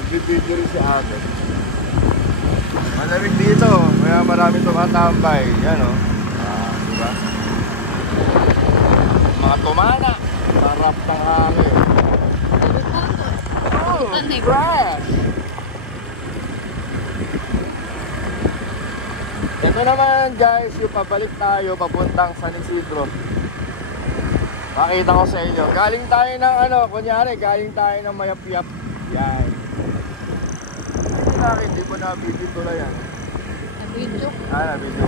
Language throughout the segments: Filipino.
Nagbibidyo rin si ate. Malamig dito, kaya marami tumatambay. Yan o. Diba? Mga tumana. Sarap ng hangin. Oh, grass! Ito naman guys, yung pabalik tayo papuntang San Isidro. Makita ko sa inyo. Galing tayo ng ano, kunyari, galing tayo ng Mayap-Yap. Yan. Hindi ko na-video na yan. Na-video? Na-video.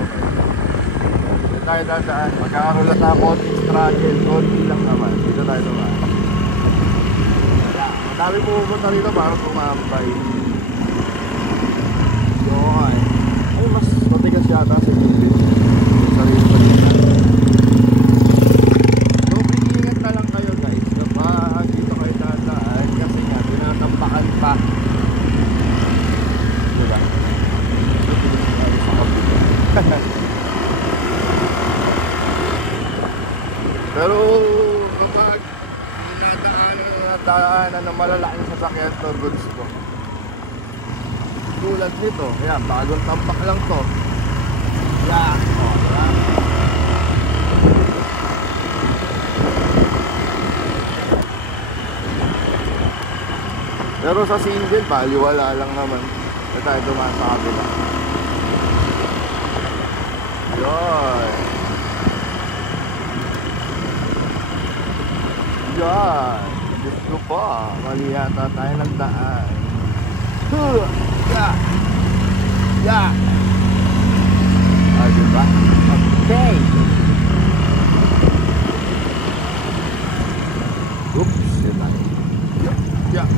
Dito tayo dadaan. Magkakaroon na tayo konting struggle. Konti lang naman. Dito tayo naman. Madami pupunta rito para tumambay. Yun. Ay, mas matigas yata sa gilid. Sarili pa dito. So, ingat na lang kayo guys. Kapag dito kayo dadaan. Kasi nga, tinatampakan pa. Diba? Pero kapag nadaanan ng malalaking sasakyan to, goods ko. Tulad nito, ayan, bagong tampak lang to. Yeah, oh, diba? Pero sa single, baliwala lang naman. Na tayo dumaan sa kabila. Yun. Yan. Gusto pa. Mali yata tayo nagdaan. Yeah. Yeah. Ah, diba? Okay. Oops. Yeah.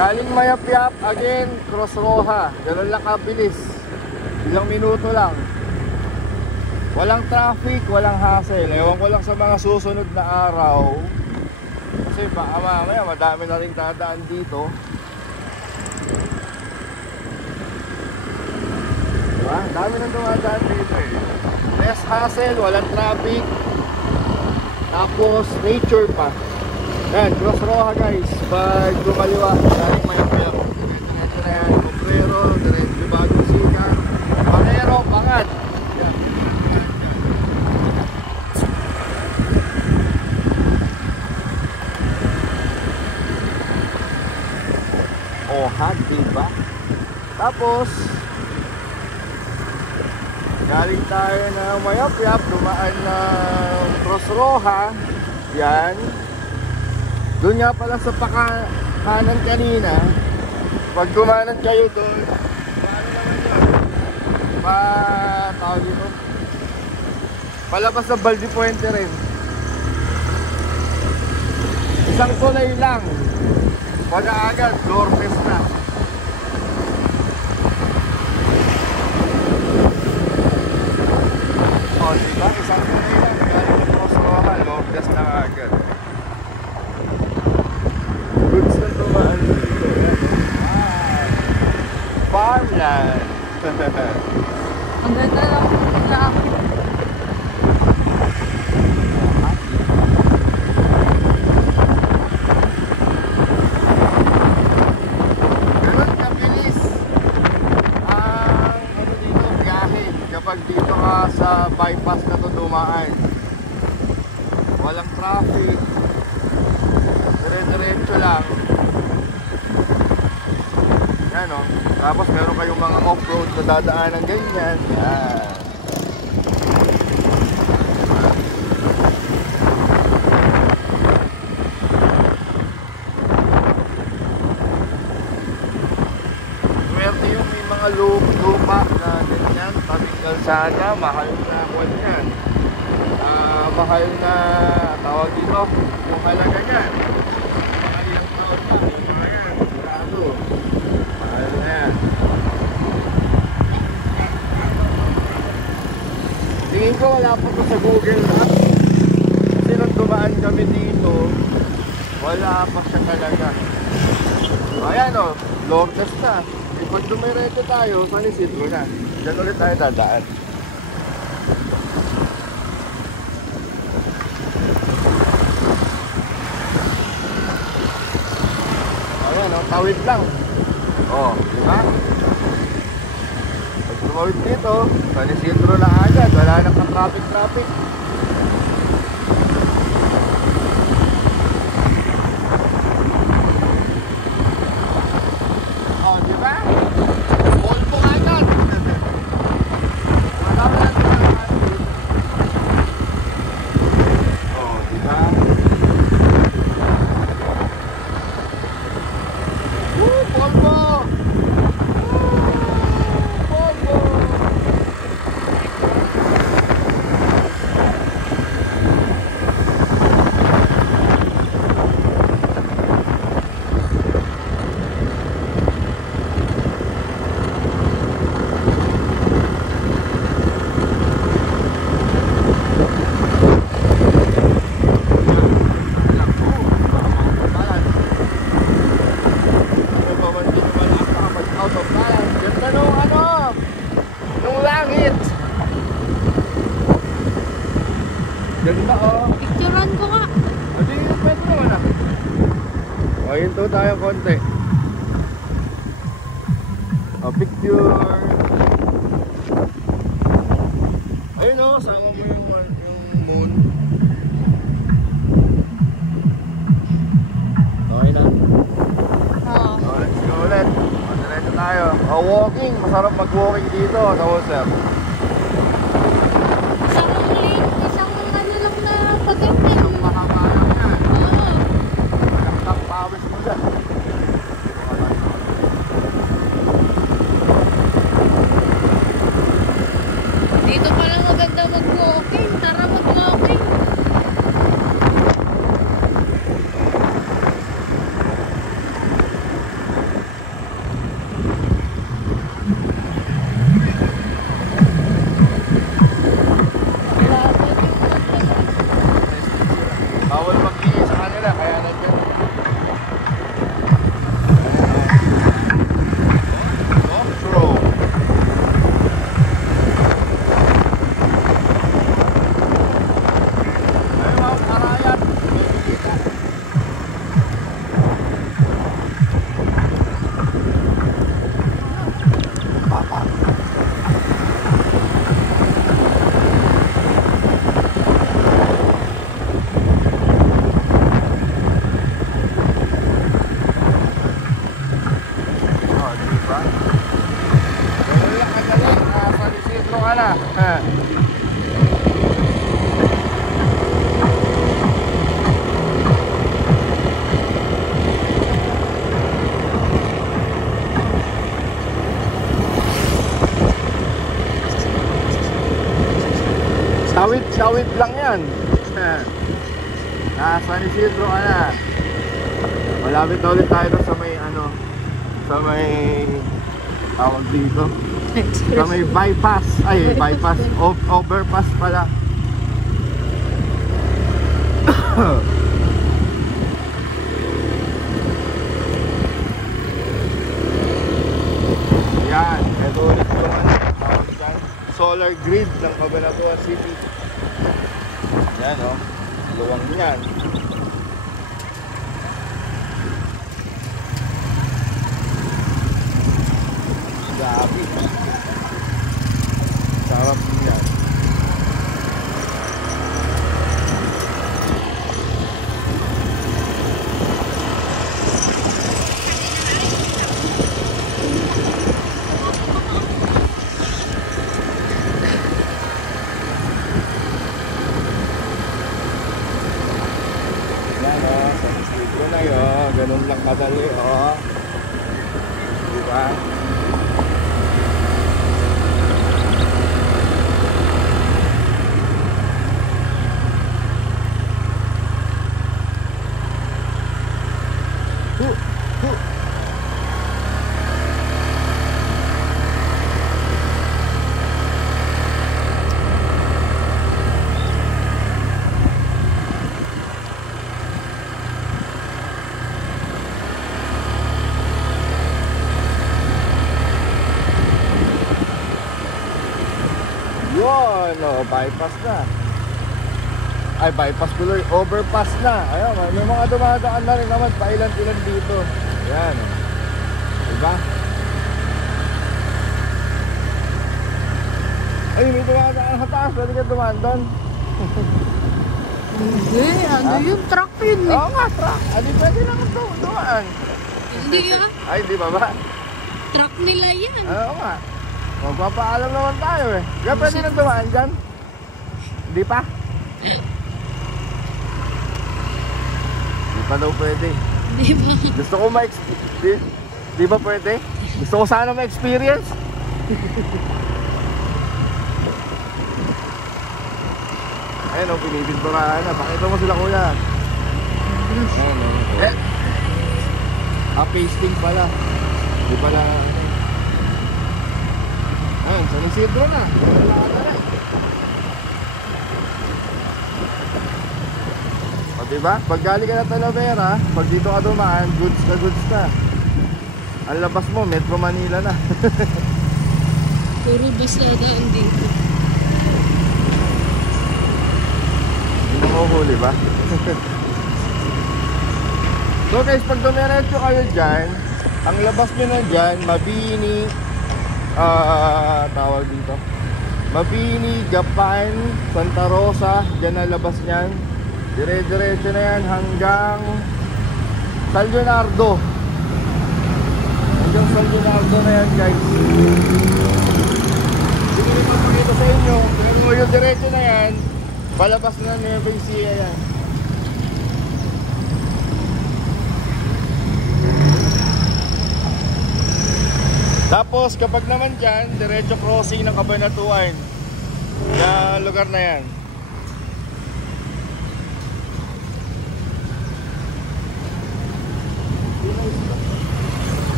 Galing Mayap-Yap, again, Cross Roja. Ganun lang kabilis. Ilang minuto lang. Walang traffic, walang hassle. Ewan ko lang sa mga susunod na araw. Kasi baka mamaya madami na rin dadaan dito. Diba? Dami nang dumadaan dito eh. Less hassle, walang traffic. Tapos nature pa. Yan, Cross Roja guys. Pag kumaliwa, galing Mayap-Yap. Diretso na yan, Comprero, diretso Bagong Sikat, Panero, Pangat. Yan. Ohad, diba? Tapos galing tayo na Mayap-Yap, dumaan ng Cross Roja. Yan. Doon nga pala sa kanan kanina, pag dumanan kayo doon, paano naman yun? Tawag dito? Palabas sa Baldi Puente rin. Isang tulay lang. Pag-aagad, Lourdes na. O, diba? Isang tulay lang. Galing ng Cross Roja, Lourdes na agad. Goods na tumaan dito. Farmland. Ang ganda lang. Ganun kabilis ang dito, biyahe kapag dito ka sa bypass na to dumaan. Walang traffic. Dire-diretso lang. Yan o. Tapos meron kayong mga off-road na dadaan ng ganyan. Yan. Swerte yung may mga lupa na ganyan. Tabing kalsada. Mahal na kwan yan. Mahal na tawag dito. Yung halaga yan. ko sa Google Maps. Kasi nung dumaan kami dito, wala pa siya talaga. Ayan o, Lourdes na. E pag dumiretso tayo, San Isidro na. Diyan ulit tayo dadaan. Ayan o, tawid lang. O, diba? Pag tumawid dito, San Isidro na agad. Wala nang ka-traffic-traffic. O, diba? Polvo agad. Wala na traffic. O, diba? Polvo! Polvo! Ganda oh. Picturean ko nga. Adi, pwede naman ah. O, hinto tayo konti. O, picture. Ayun o, sama mo yung moon. Okay na. Oo. O, let's go ulit. O, diretso tayo. O, walking. Masarap mag-walking dito. Kausap. Isang ano lang na pagkain. Ang mahaba lang yan. Oo. Malaktak pawis mo dyan. Dito pala maganda mag-walking. Tara mag-walking. Bawal mag-iis sa kanila, kaya nandiyan. Off-road. Ay, Mount Arayat. Kita. Oh, diba? Ganun lang kagaling. San Isidro ka na. Ha. Sawit lang yan. San Isidro ka na. Malapit na ulit tayo sa may sa may tawag dito. Sa may bypass. Ay, bypass. Overpass pala. Yan. Ito ulit yung tawag dyan. Solar grid ng Cabanatuan City. Yan o. Luwang yan. Gabi. Sarap yan. Yan o, sa Isidro na yun. Ganun lang kadali o. Diba? oh, bypass na. Ay, bypass tuloy, overpass na. Ayun, may mga dumadaan na rin naman, pailan-ilan dito. Ayan, oh. Diba? Ay, may dumadaan sa taas, pwede ka dumaan doon. Hindi, ano yun? Truck yun eh. Oo nga, truck. Hindi pwede lang ito, dumaan. Hindi ah. Ay, di ba ba? Truck nila yan. Oo nga. Magpapaalam naman tayo eh. Kaya pwede nang dumaan dyan? Hindi pa? Hindi pa daw pwede. Di ba? Gusto ko ma-experience. Di ba pwede? Gusto ko sana ma-experience. Ayun o, pinipinturahan na. Pakita mo sila kuya. Ayun o. Eh! Pasting pala. Di pala. Ayun, San Isidro na. O diba? Pag galing ka na Talavera, pag dito ka dumaan, goods na goods na. Ang labas mo, Metro Manila na. Puro bus na daan dito. Hindi na mahuhuli ba? So guys, pag dumiretso kayo dyan, ang labas nyo na dyan, Mabini, tawag dito, Mabini, Japan, Santa Rosa, dyan na labas nyan. Dire-diretso na yan hanggang San Leonardo. Hanggang San Leonardo na yan guys. Hindi ko ipapakita sa inyo, pero yung diretso na yan, palabas na Nueva Ecija yan. Tapos kapag naman dyan, diretso crossing ng Cabanatuan. Sa lugar na yan.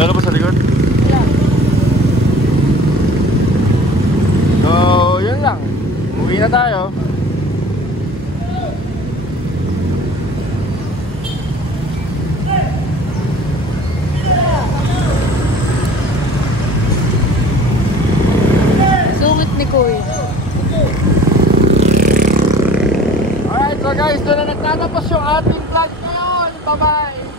Lalo pa sa likod? So, yun lang. Umuwi na tayo. Sungit ni Kuya. Alright, so guys, doon na nagtatapos yung ating vlog ngayon. Bye-bye!